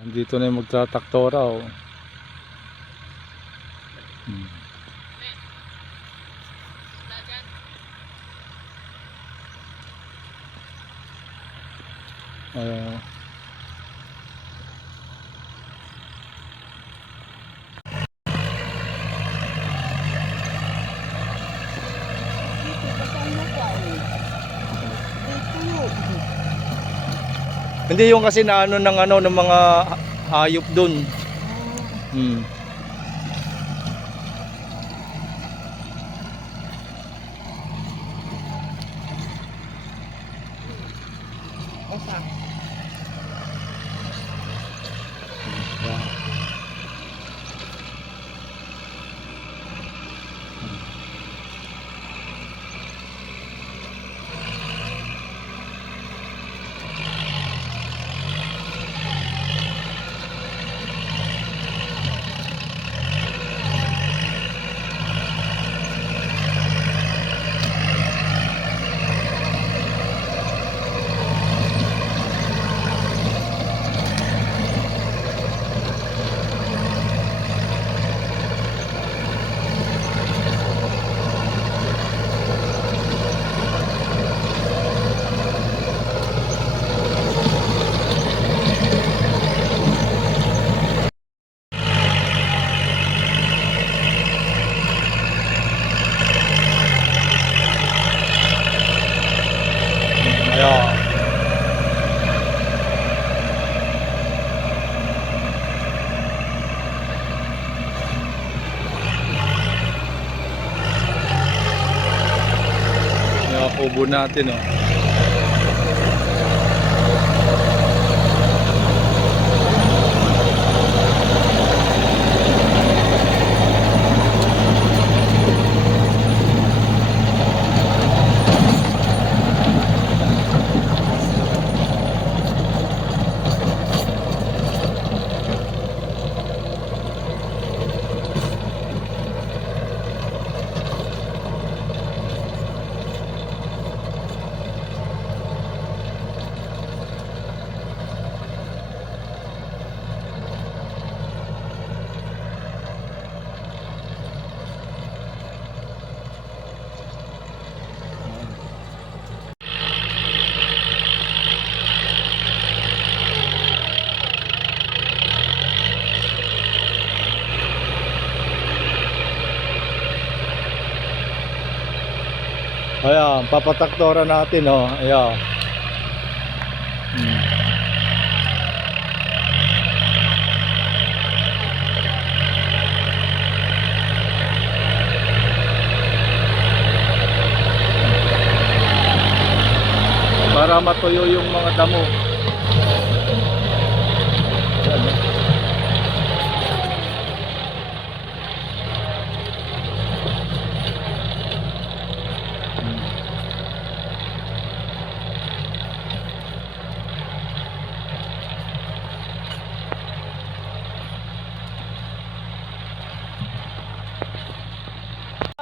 Dito na yung magtataktora oh. Uh, Hindi yung kasi na ano ng mga hayop doon. Yung kubo natin oh. Ayan, papataktora natin oh. Ayan. Para matuyo yung mga damo. Ayan, oh.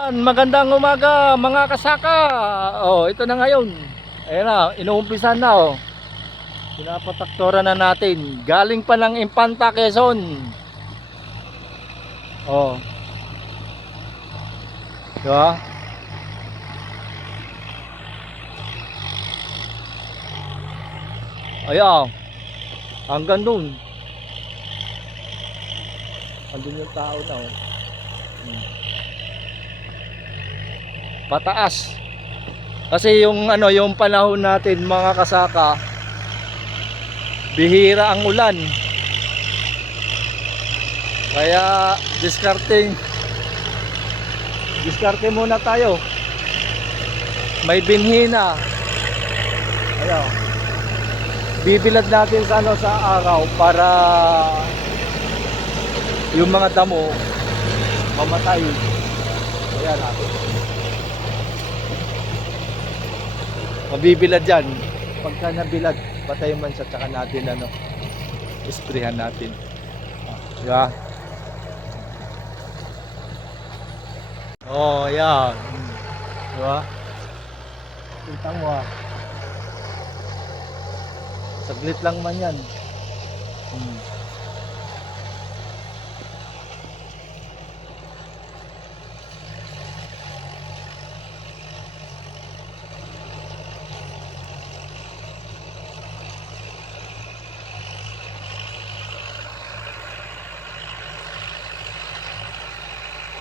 Magandang umaga mga kasaka. Oh, ito na ngayon. Ayan na, inuumpisan na oh. Pinapataktora na natin. Galing pa ng Impanta, Quezon. Oh. Diba? Ayan. Hanggang dun. Andun yung tao na oh. Mataas. Kasi yung ano, yung panahon natin mga kasaka, bihira ang ulan. Kaya diskarte muna tayo. May binhi na. Ayan. Bibilad natin sa ano, sa araw para yung mga damo mamatay. Ayan natin. Mabibilad yan. Pagka nabilad, patay man siya, tsaka natin ano, isprehan natin. Diba? Oh, yan. Diba? Kita mo ah. Saglit lang man yan.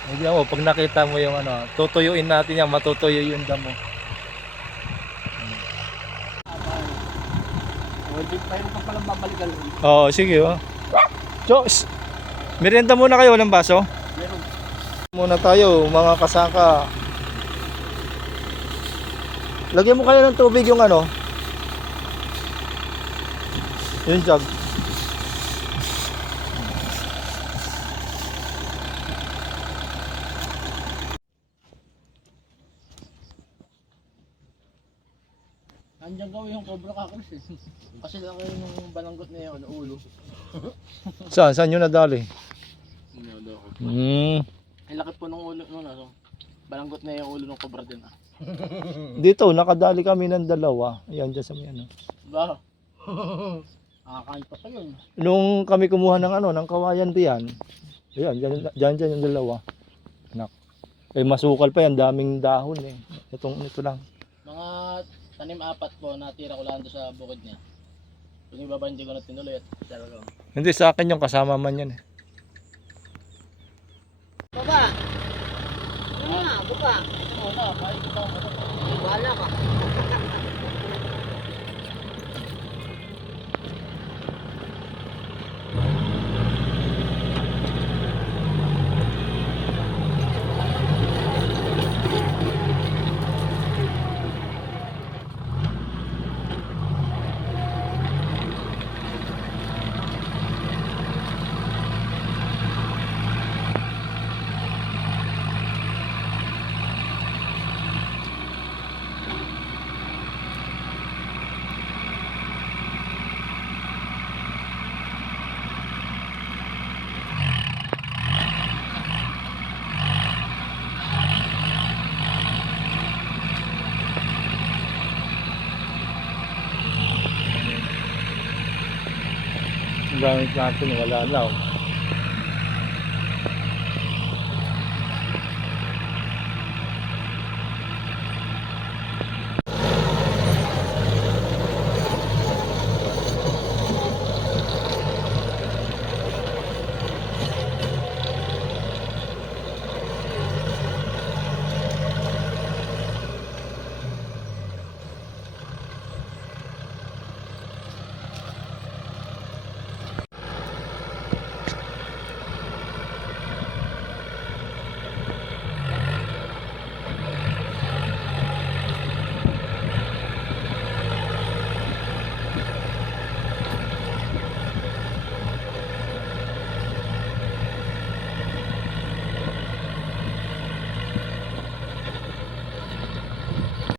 Hindi mo, pag nakita mo yung ano, tutuyuin natin yan, matutuyo yung damo. Mayroon pa palang babalikan. Oo, sige oh. Chos, merienda muna kayo, walang baso? Meron. Muna tayo, mga kasaka. Lagyan mo kayo ng tubig yung ano. Yung jug. Andiyan gawin yung cobra kakris eh. Kasi laki yung balanggot na yun, ulo. Saan yun nadali? Ay laki po ng ulo nun ano. Balanggot na yung ulo ng cobra din ah. Dito, nakadali kami ng dalawa. Ayan, dyan sa may ano. Ba? Nakakain pa kayo. Nung kami kumuha ng ano, ng kawayan diyan. Ayan, dyan yung dalawa. Nak. Eh, masukal pa yan, daming dahon eh. Ito lang. Mga tanim apat po, natira ko lang doon sa bukid niya. Yung iba ba hindi ko na tinuloy at talagang. Hindi, sa akin yung kasama man yan eh. Baba! Ano na, baba! Oo na, kahit ito ako. Wala ka. Ang gamit natin, wala na oh.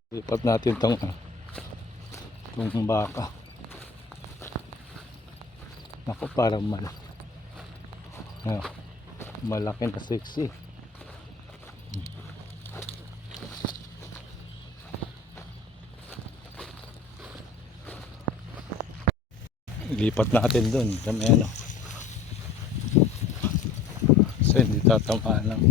Lipat natin tong baka. Naku, parang malaki na sexy. Lipat natin dun sa may ano. So hindi tatamaan lang.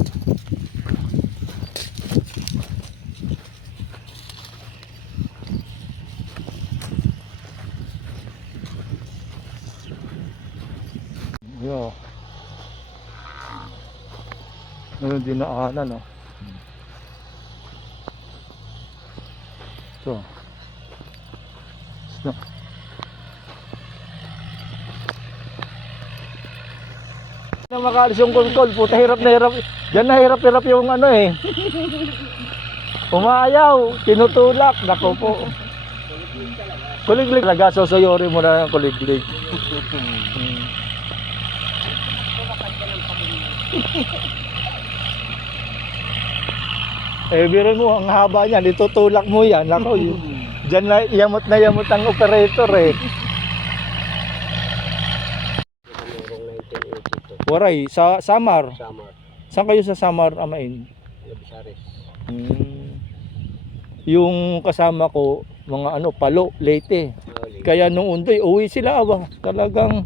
Yo. Meron dinaanan oh. Ito. Ito. Na makaalis yung kulkol, puta hirap na hirap. Diyan na hirap yung ano eh. Umayaw, tinutulak, nako po. Kuliglig talaga, sosoyori mo na yung kuliglig. Eh, biro mo, ang haba niyan, itutulak mo yan. Nako, dyan na yamot ang operator eh. Waray, sa Samar. Saan kayo sa Samar, Amain? Yung kasama ko, mga ano, Palo, Leyte. Kaya nung undoy, uwi sila awa. Talagang,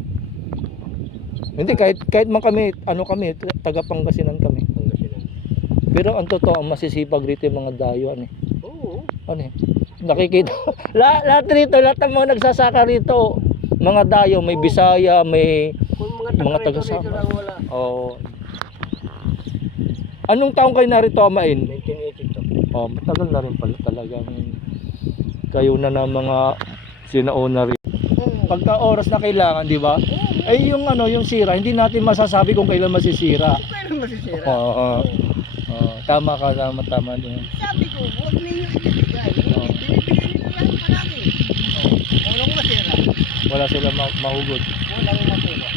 hindi, kahit man kami, ano kami, taga Pangasinan kami. Pero ang totoo, ang masisipag rito yung mga dayo, ano eh. Oo. Ano eh, nakikita. lahat rito, lahat ng mga nagsasaka rito, mga dayo, may Bisaya, may Kung mga taga taga-Samar. lang wala. Oo. Anong taong kayo narito amain? 1982. Oh, matagal na rin pala talagang kayo na ng mga sinauna rin. Pagka oras na kailangan, di ba? Ay yung ano, yung sira, hindi natin masasabi kung kailan masisira. Kailan masisira? Oo. Tama ka, tama din. Sabi ko, huwag ninyo ibibigay. Oo. Binibigay nyo lang palagi. Walang masira. Wala sila mahugot. Walang masira.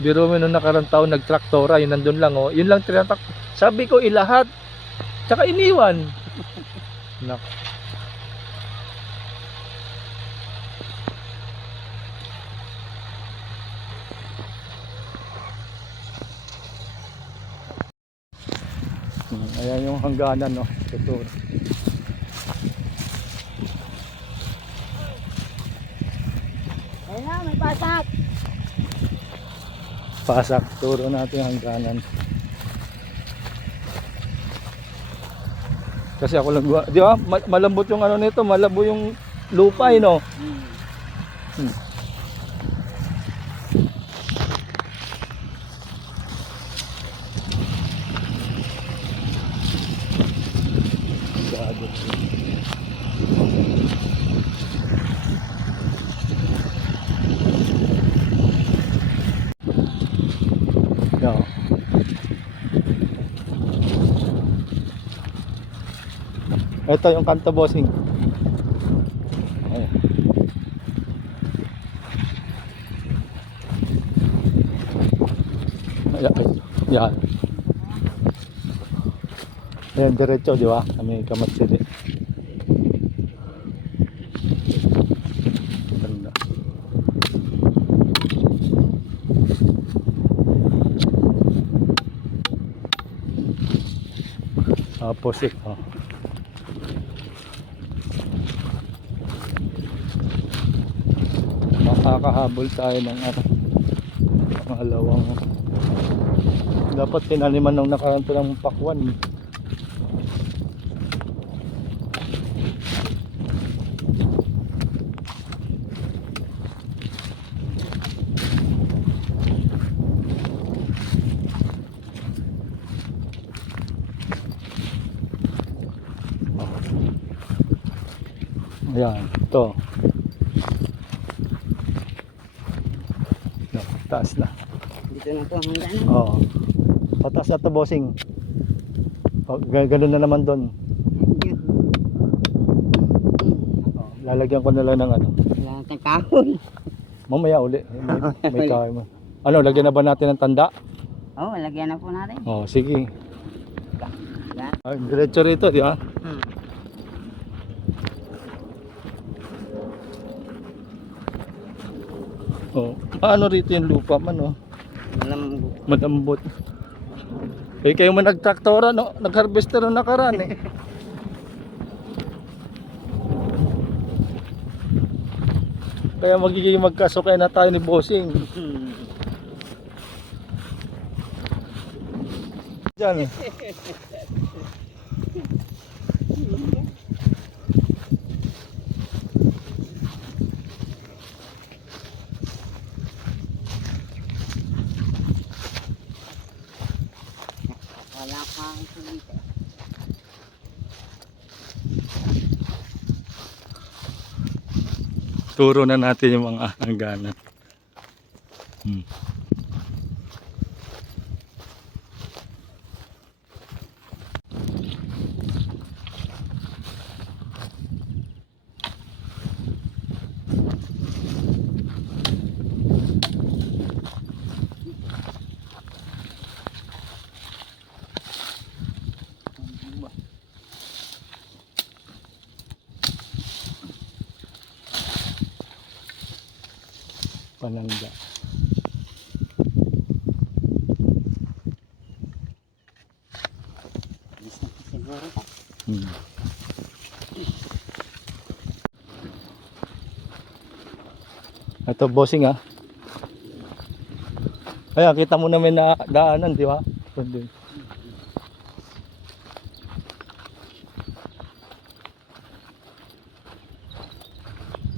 Biro mo nung nakarang taon nagtraktora, yun nandun lang oh. Yun lang tinatak. Sabi ko ilahat. Tsaka iniwan. Nak. Ayan yung hangganan no. Tuturo. Ayun na, may pasak. Pasak, turo natin yung hangganan. Kasi ako lang, di ba? Malambot yung ano nito, malabo yung lupa, no? No. Ito yung kanto bossing. Ayan. Yan. Ayan, diretso, di ba? Kami kamatsili. Ganda. Opposite, oh. Makakahabol tayo ng pangalawang dapat tinaniman ng nakaranto ng pakwan. Ayan, ito. No, taas na. Dito na po hanggang. Oo. Pataas na to bossing. Ganun na naman doon. Lalagyan ko na lang ng ano. Wala nang kahon. Mamaya uli. May kahoy mo. Ano, lagyan na ba natin ng tanda? Oo, lagyan na po natin. Oh, sige. Yan. Diretso rito, di ba? Oh, paano rito yung lupa man, oh? Malambot. Eh, kayo man nagtraktora, no? Nag-harvester na nakaraan, eh. Kaya magiging magkasukay na tayo ni bossing. Diyan. Wala kang dito. Turo na natin yung mga hangganan. Pananda. Siguro ka. Ito, bossing ah. Ayan, kita mo namin na daanan, di ba? Doon.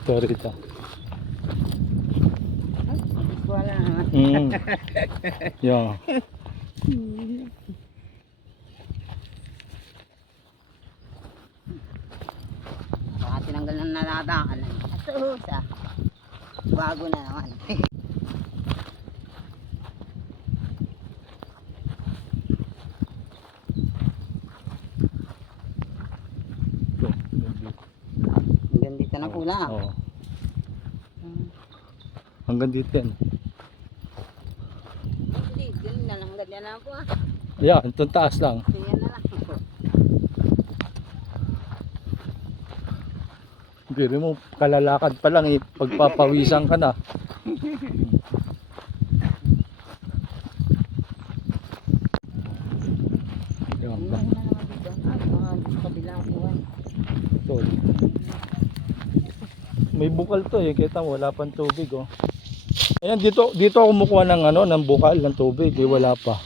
Sorry ito. Wala naman. Yeah. Baka tinanggal ng naladakan. Ito sa bago na naman. Hanggang dito na pula. Oo. Hanggang dito yan. Hindi, ganun na lang. Ganyan na po ah. Yeah, itong taas lang. Ganyan na lang. Biro mo, kalalakad pa lang, pagpapawisan ka na. Yan, Ganyan na naman dito. Mga kabilang kuwan. ito. May bukal to eh, kita mo, wala pang tubig oh. Ayan, dito ako kumukuha ng ano, ng bukal ng tubig, eh, wala pa.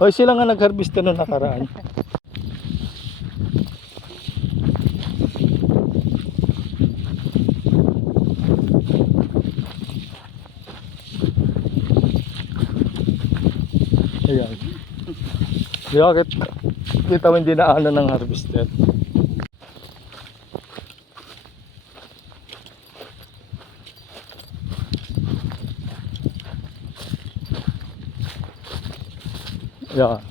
Hoy, sila nga nag-harvest noong nakaraan. Ayan. Di ba, kita mo hindi na ano ng harvester. Yeah.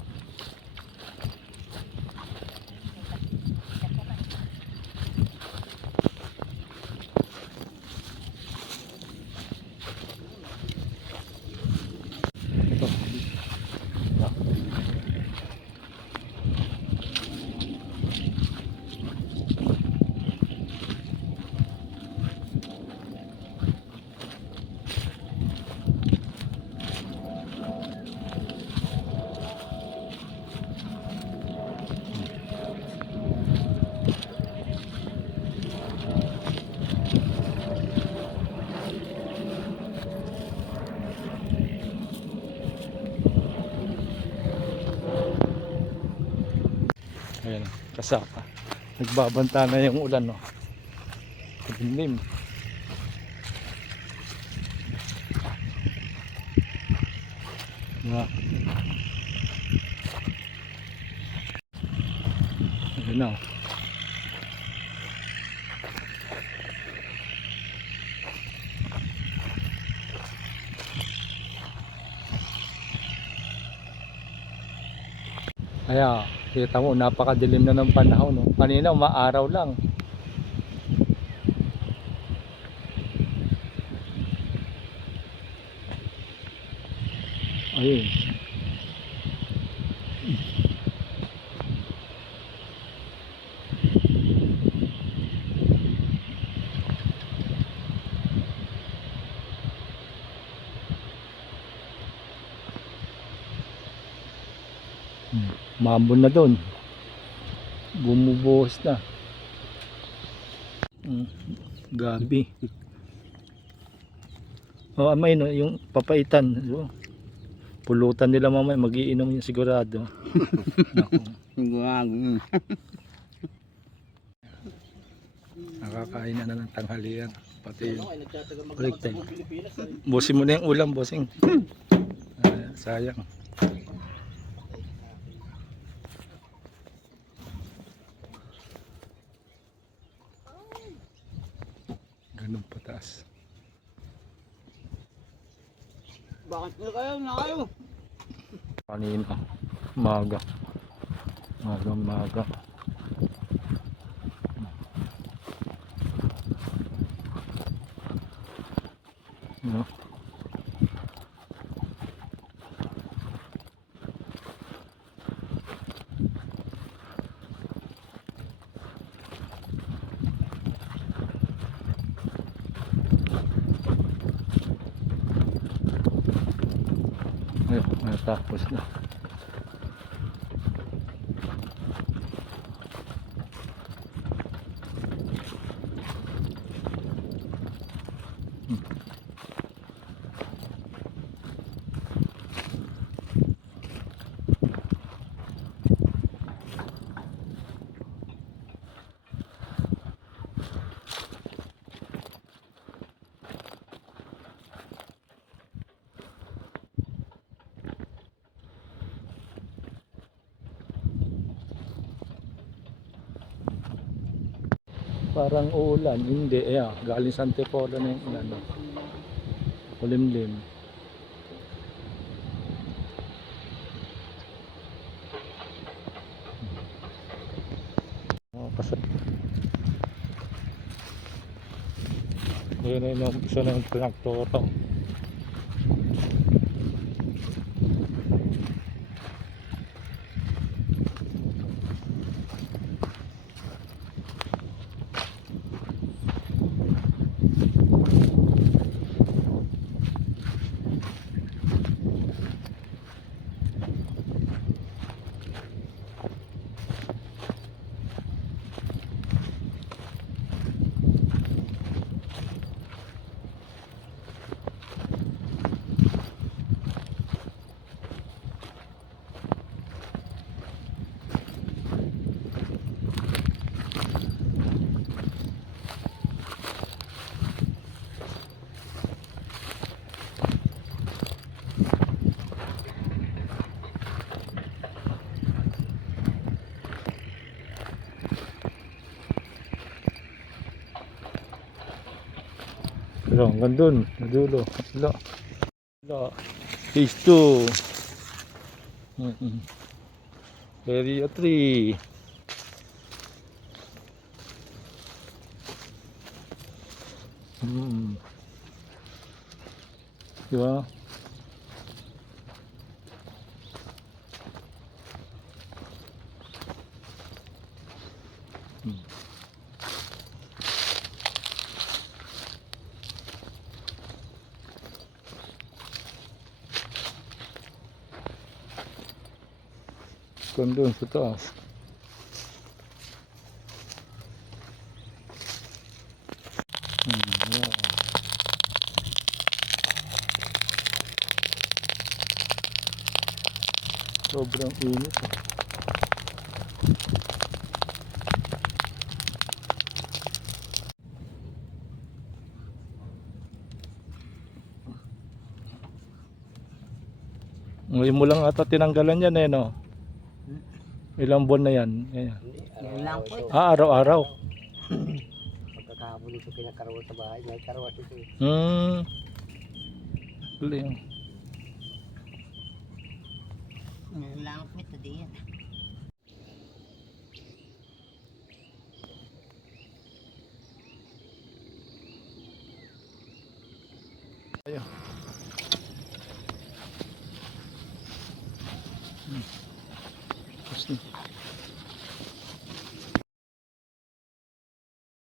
Ayan, kasaka. Nagbabanta na yung ulan, no. Dilim. Yeah. Ayan na. Kaya, kita mo, napakadilim na ng panahon, no? Kanina, umaaraw lang. Ayun. Mambon na doon. Bumubuhos na. Gabi. Oh, amay no, yung papaitan. Oh. Pulutan nila mamaya, magiinom yung sigurado. Naku. Nakakain na ng tanghalian. Pati yung break time. Bossing mo na yung ulam, bossing. Sayang. Ganun pataas. Bakit na kayo? Na kayo? Kanina, maga. Maga. No. Ayun, natapos na. Parang uulan, hindi. Ayan, galing sa Antipolo na yung ulan. No? Kulimlim. Oh, kasi yun na yung gusto ng tinaktoro. Pero hanggang dun, nadulo. Wala. Wala. Phase 2. Area 3. Diba? Hanggang dun sa taas. Yeah. Sobrang init. Ngayon mo lang ata tinanggalan yan eh, no? Ilang buwan na yan? Yan. Yan lang po. Ah, araw-araw. Pagkakabuli ko kinakaroon sa bahay, may karoon ito. Galing. Yan lang po ito din. Ayun. Tapos na.